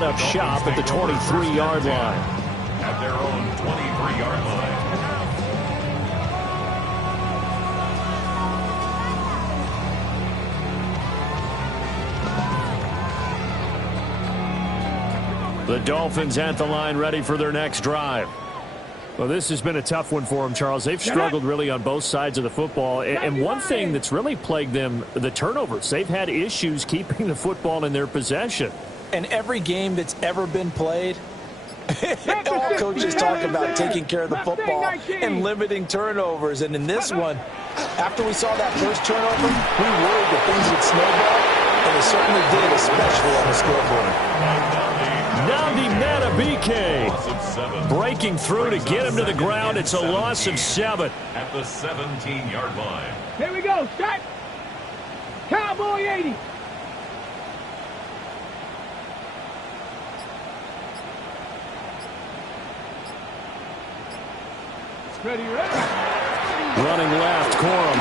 set up shop at the 23-yard line. At their own 23-yard line. The Dolphins at the line, ready for their next drive. Well, this has been a tough one for them, Charles. They've struggled really on both sides of the football. And one thing that's really plagued them, the turnovers. They've had issues keeping the football in their possession. And every game that's ever been played, all coaches talk about taking care of the football and limiting turnovers. And in this one, after we saw that first turnover, we worried that things would snowball. And they certainly did, especially on the scoreboard. Nandi Matabike breaking through to get him to the ground. It's a loss of 7. At the 17-yard line. Here we go. Set. Cowboy 80. Ready, ready. Running left, Corum.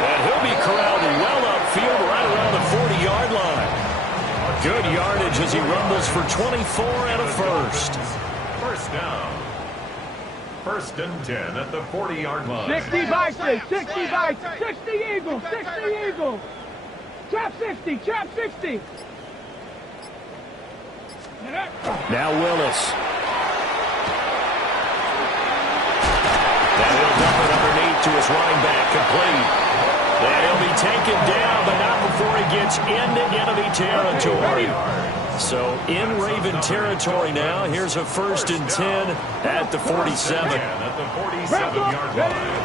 And he'll be corralled well upfield right around the 40-yard line. Good yardage as he rumbles for 24 and a first. First down. First and 10 at the 40-yard line. 60 Vikings, 60 Vikings, 60 Eagles, 60 Eagles. Trap 60, trap 60. Now Willis. And he'll dump it underneath to his running back, complete. And he'll be taken down, but not before he gets into enemy territory. So in Raven territory now. Here's a first and 10 at the 47. At the 47-yard line.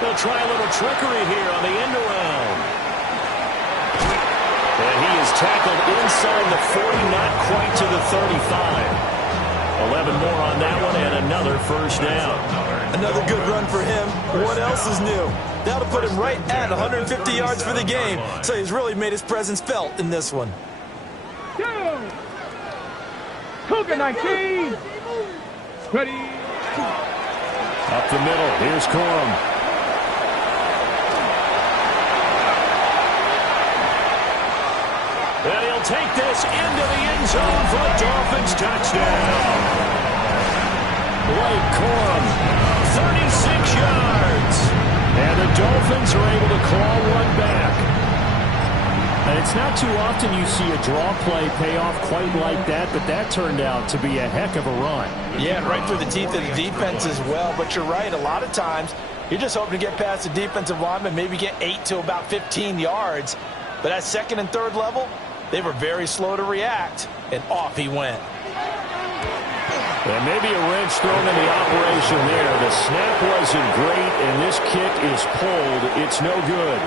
They'll try a little trickery here on the end around. And he is tackled inside the 40, not quite to the 35. 11 more on that one, and another first down. Another good run for him. What else is new? That'll put him right at 150 yards for the game, so he's really made his presence felt in this one. Cougar 19. Ready. Up the middle, here's Corum. And he'll take this into the end zone for a Dolphins touchdown. Blake Corum, 36 yards. And the Dolphins are able to claw one back. And it's not too often you see a draw play pay off quite like that, but that turned out to be a heck of a run. Yeah, right through the teeth of the defense as well. But you're right, a lot of times you're just hoping to get past the defensive lineman, maybe get 8 to about 15 yards. But at second and third level, they were very slow to react, and off he went. And maybe a wrench thrown in the operation there. The snap wasn't great, and this kick is pulled. It's no good.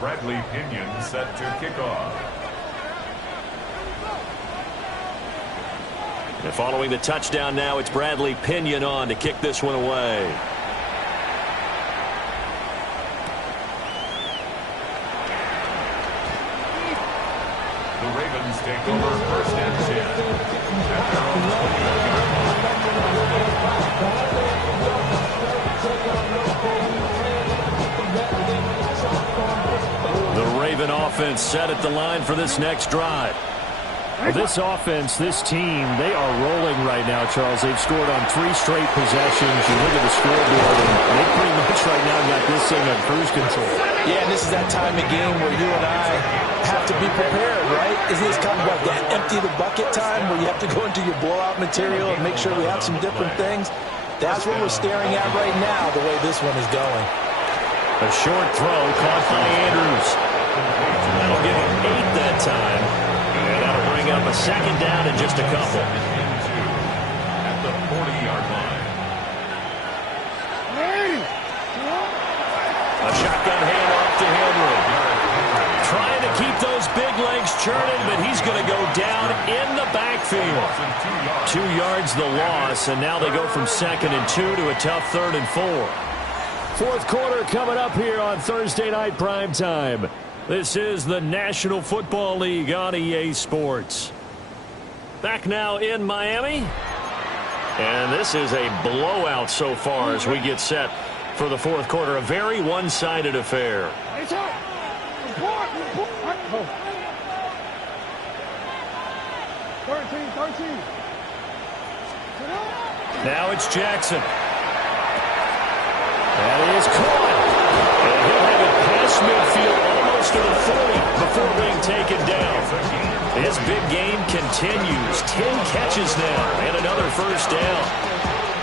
Bradley Pinion set to kick off. And following the touchdown now, it's Bradley Pinion on to kick this one away. The Ravens take over first and 10. At their own 20-yard line. The Raven offense set at the line for this next drive. Well, this offense, this team, they are rolling right now, Charles. They've scored on 3 straight possessions. You look at the scoreboard, and they pretty much right now got this thing on cruise control. Yeah, and this is that time of game where you and I have to be prepared, right? Isn't this kind of like that empty the bucket time where you have to go into your blowout material and make sure we have some different things? That's what we're staring at right now, the way this one is going. A short throw caught by Andrews. That'll give him 8 that time. And that'll bring up a second down in just a couple. At the 40-yard line. A shotgun handoff to Henry. Trying to keep those big legs churning, but he's going to go down in the backfield. 2 yards the loss, and now they go from 2nd and 2 to a tough 3rd and 4. Fourth quarter coming up here on Thursday Night Primetime. This is the National Football League on EA Sports. Back now in Miami. And this is a blowout so far as we get set for the fourth quarter. A very one-sided affair. 13. Now it's Jackson. That is caught. And he'll have it past midfield almost to the 40 before being taken down. His big game continues. 10 catches now and another first down.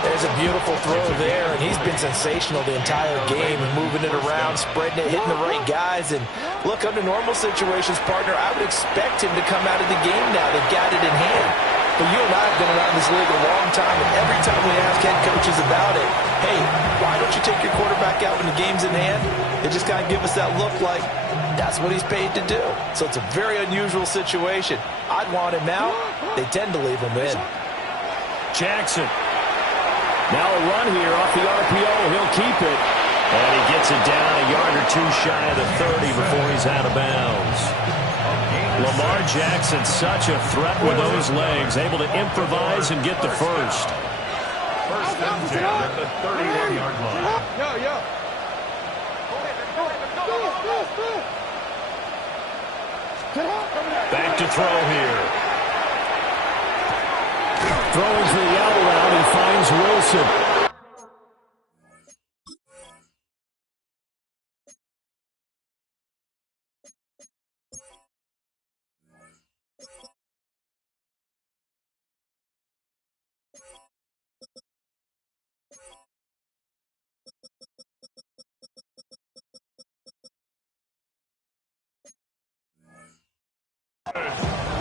There's a beautiful throw there, and he's been sensational the entire game, moving it around, spreading it, hitting the right guys. And look, under normal situations, partner, I would expect him to come out of the game now. They've got it in hand. But you and I have been around this league a long time, and every time we ask head coaches about it, hey, why don't you take your quarterback out when the game's in hand? They just kind of give us that look like that's what he's paid to do. So it's a very unusual situation. I'd want him out. They tend to leave him in. Jackson. Now a run here off the RPO. He'll keep it. And he gets it down a yard or two shy of the 30 before he's out of bounds. Lamar Jackson, such a threat with those legs, able to improvise and get the first. First and 10 at the 31-yard line. Back to throw here. Throwing for the out route, he finds Wilson.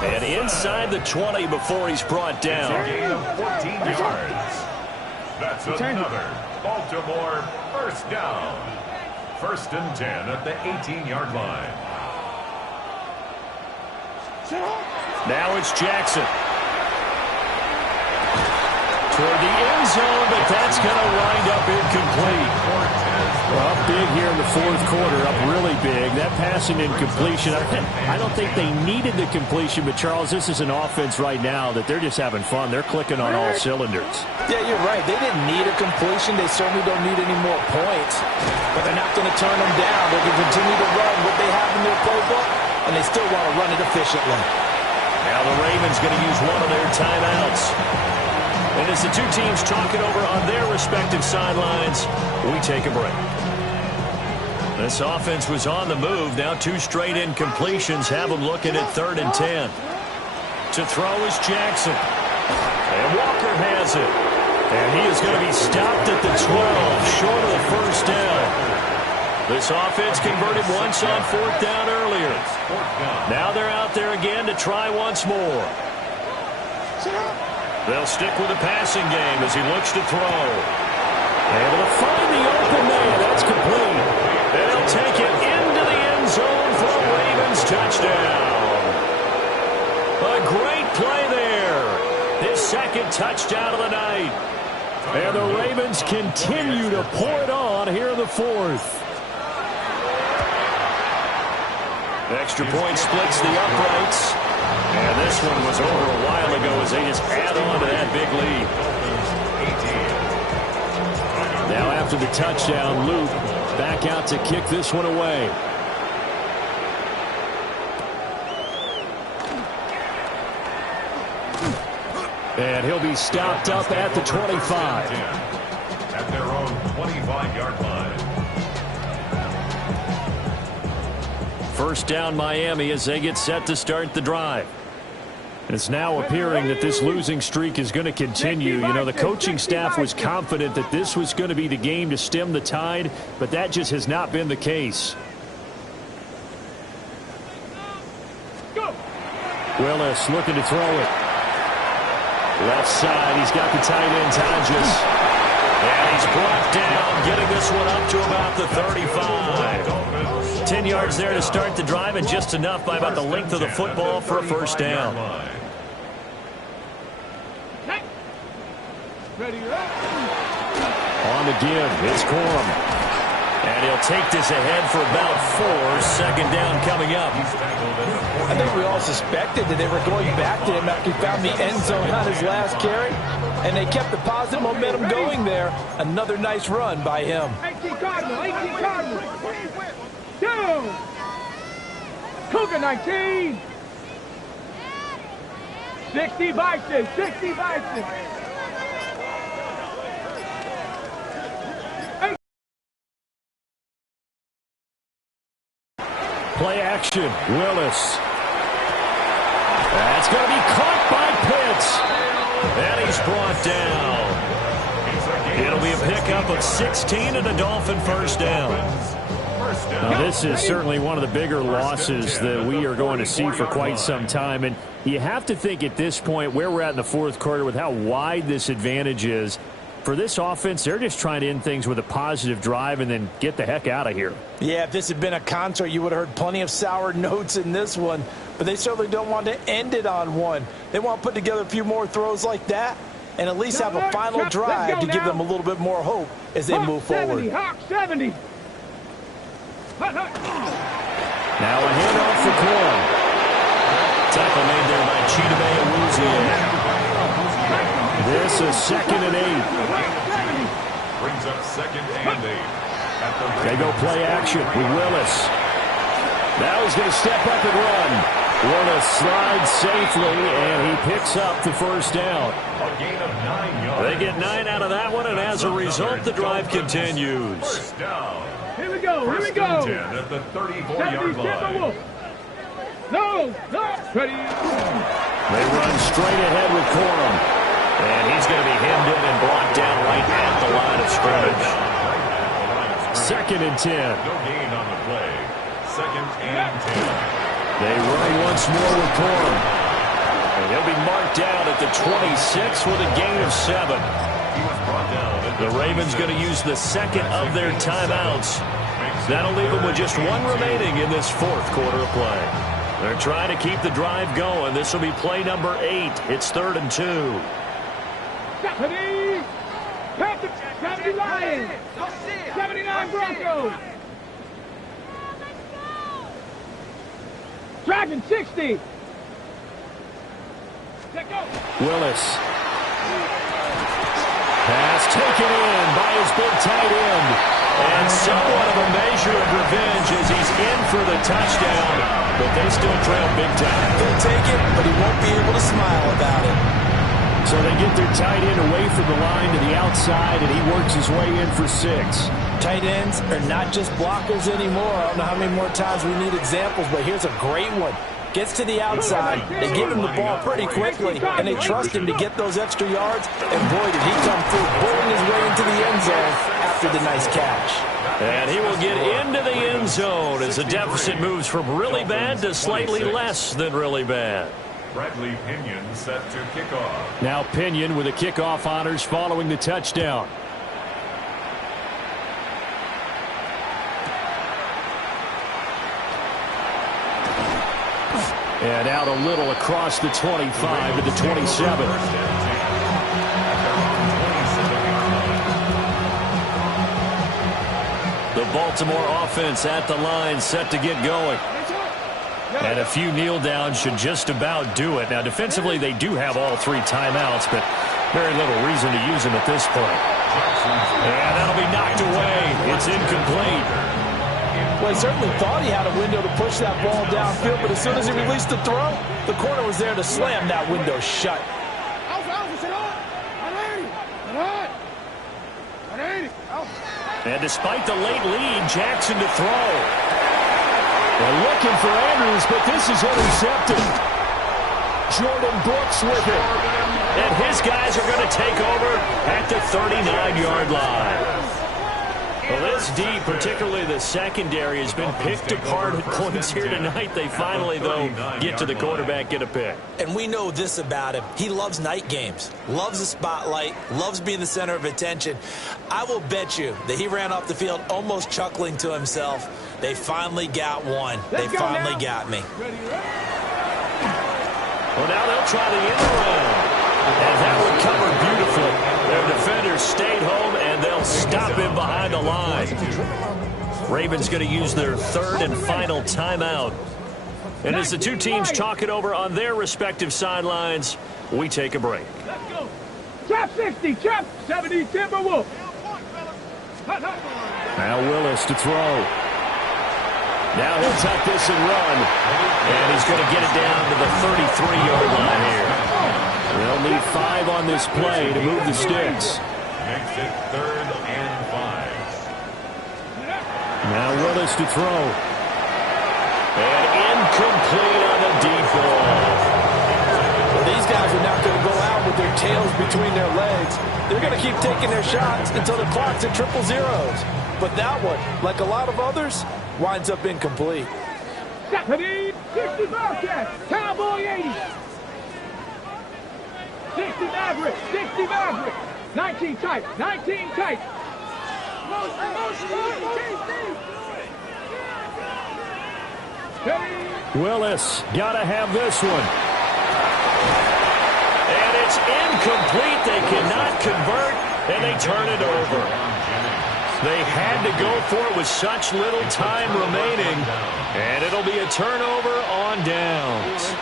And inside the 20 before he's brought down. Gain of 14 yards. That's another Baltimore first down. First and 10 at the 18-yard line. Now it's Jackson. Toward the end zone, but that's going to wind up incomplete. Well, up big here in the fourth quarter, up really big. That passing incompletion, I don't think they needed the completion, but Charles, this is an offense right now that they're just having fun. They're clicking on all cylinders. Yeah, you're right. They didn't need a completion. They certainly don't need any more points, but they're not going to turn them down. They're going to continue to run what they have in their playbook, and they still want to run it efficiently. Now the Ravens going to use one of their timeouts. And as the two teams talk it over on their respective sidelines, we take a break. This offense was on the move. Now two straight incompletions have them looking at 3rd and 10. To throw is Jackson. And Walker has it. And he is going to be stopped at the 12, short of the first down. This offense converted once on 4th down earlier. Now they're out there again to try once more. They'll stick with the passing game as he looks to throw. Able to find the open man. That's complete. And he'll take it into the end zone for a Ravens touchdown. A great play there. His second touchdown of the night. And the Ravens continue to pour it on here in the fourth. Extra point splits the uprights. And this one was over a while ago as they just add on to that big lead. Now after the touchdown, Luke back out to kick this one away. And he'll be stopped up at the 25. At their own 25-yard line. First down Miami as they get set to start the drive. It's now appearing that this losing streak is going to continue. You know, the coaching staff was confident that this was going to be the game to stem the tide, but that just has not been the case. Willis looking to throw it. Left side, he's got the tight end, Hodges. And he's brought down, getting this one up to about the 35. 10 yards there to start the drive, and just enough by about the length of the football for a first down. On the give, it's Corum. And he'll take this ahead for about 4. Second down coming up. I think we all suspected that they were going back to him after he found the end zone on his last carry. And they kept the positive momentum going there. Another nice run by him. 18 Cardinal, 18 Cardinal. 2. Cougar 19. 60 Bison, 60 Bison. Play action, Willis. That's going to be caught by Pitts. And he's brought down. It'll be a pickup of 16 and a Dolphin first down. Now, this is certainly one of the bigger losses that we are going to see for quite some time. And you have to think at this point where we're at in the fourth quarter with how wide this advantage is. For this offense, they're just trying to end things with a positive drive and then get the heck out of here. Yeah, if this had been a concert, you would have heard plenty of sour notes in this one. But they certainly don't want to end it on one. They want to put together a few more throws like that and at least have a final drive to give them a little bit more hope as they move forward. Hawk 70. Now a handoff for Corn. Tackle made there by Chidobe Awuzie. This is 2nd and 8. Brings up 2nd and 8. They go play action with Willis. Now he's going to step up and run. Willis slides safely, and he picks up the first down. A gain of 9 yards. They get 9 out of that one, and as a result, the drive continues. First down. Here we go, here we First go. and 10 at the 34-yard line. No, ready. They run straight ahead with Corum. And he's going to be hemmed in and blocked down right at the line of scrimmage. 2nd and 10. No gain on the play. 2nd and 10. They run once more with Corum. And he'll be marked down at the 26 with a gain of 7. He was brought down at The Ravens going to use the second of their timeouts. That'll leave them with just 1 remaining in this fourth quarter of play. They're trying to keep the drive going. This will be play number 8. It's 3rd and 2. 70 Lions. 79 Broncos. Dragon 60. Willis. Pass taken in by his big tight end. And somewhat of a measure of revenge as he's in for the touchdown. But they still trail big time. He'll take it, but he won't be able to smile about it. So they get their tight end away from the line to the outside, and he works his way in for 6. Tight ends are not just blockers anymore. I don't know how many more times we need examples, but here's a great one. Gets to the outside, they give him the ball pretty quickly, and they trust him to get those extra yards, and boy, did he come through, pulling his way into the end zone after the nice catch. And he will get into the end zone as the deficit moves from really bad to slightly less than really bad. Bradley Pinion set to kick off. Now Pinion with the kickoff honors following the touchdown. And out a little across the 25 to the 27. The Baltimore offense at the line set to get going. And a few kneel downs should just about do it. Now, defensively, they do have all 3 timeouts, but very little reason to use them at this point. And that'll be knocked away. It's incomplete. Well, he certainly thought he had a window to push that ball downfield, but as soon as he released the throw, the corner was there to slam that window shut. And despite the late lead, Jackson to throw. They're looking for Andrews, but this is intercepted. Jordan Brooks with it. And his guys are going to take over at the 39-yard line. Well, this D, particularly the secondary, has been picked apart at points here tonight. They finally, though, get to the quarterback, get a pick. And we know this about him. He loves night games, loves the spotlight, loves being the center of attention. I will bet you that he ran off the field almost chuckling to himself. They finally got one. They finally got me. Well, now they'll try the end around. And that one covered beautifully. Their defenders stayed home, and they'll stop him behind the line. Ravens going to use their third and final timeout. And as the two teams talk it over on their respective sidelines, we take a break. Let's go. Trap 60, trap 70, Timberwolf. Now Willis to throw. Now he'll tuck this and run. And he's going to get it down to the 33-yard line here. They'll need 5 on this play to move the sticks. Makes it 3rd and 5. Now Willis to throw. And incomplete on the deep ball. Well, these guys are not going to go out with their tails between their legs. They're going to keep taking their shots until the clock's at 000. But that one, like a lot of others, winds up incomplete. 60 Bobcat, Cowboy 80. 60 Maverick, 60 Maverick. 19 tight, 19 tight. Willis, got to have this one. And it's incomplete. They cannot convert, and they turn it over. They had to go for it with such little time remaining, and it'll be a turnover on downs.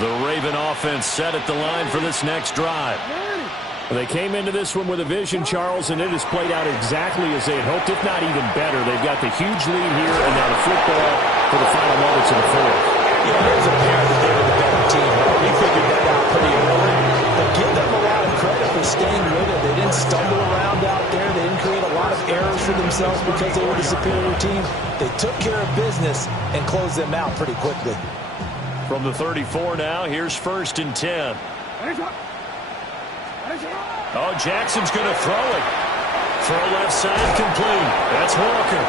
The Raven offense set at the line for this next drive. They came into this one with a vision, Charles, and it has played out exactly as they had hoped, if not even better. They've got the huge lead here, and now the football for the final moments of the fourth. Yeah, there's apparent that they were the better team. We figured that out pretty early. But give them a lot of credit for staying with it. They didn't stumble around out there. They didn't create a lot of errors for themselves because they were the superior team. They took care of business and closed them out pretty quickly. From the 34 now, here's 1st and 10. Oh, Jackson's going to throw it. Throw left side complete. That's Walker.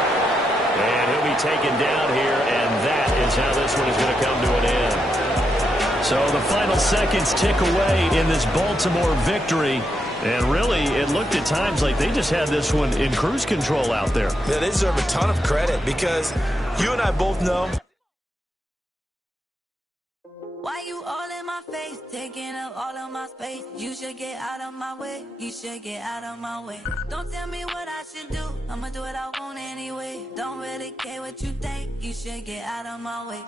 And he'll be taken down here, and that is how this one is going to come to an end. So the final seconds tick away in this Baltimore victory. And really, it looked at times like they just had this one in cruise control out there. Yeah, they deserve a ton of credit because you and I both know. Why you all in my face, taking up all of my space? You should get out of my way, you should get out of my way. Don't tell me what I should do, I'ma do what I want anyway. Don't really care what you think, you should get out of my way.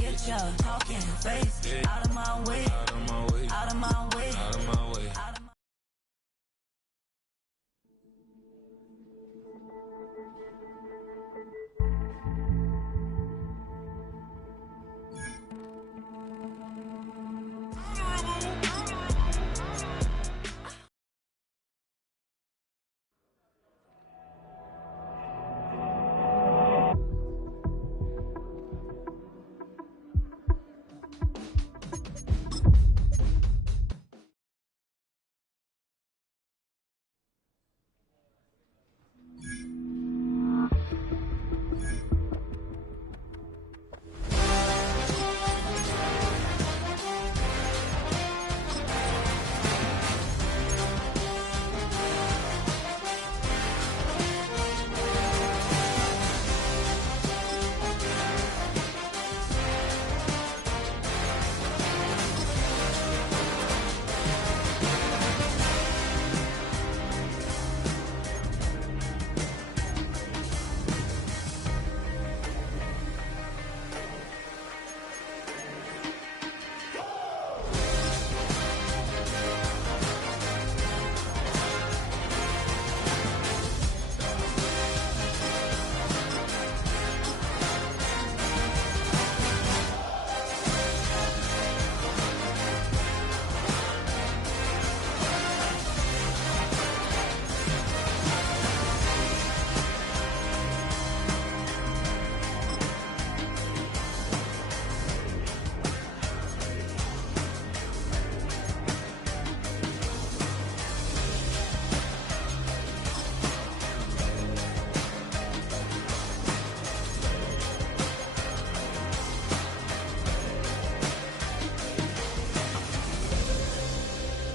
Get your talking face out of my way, out of my way.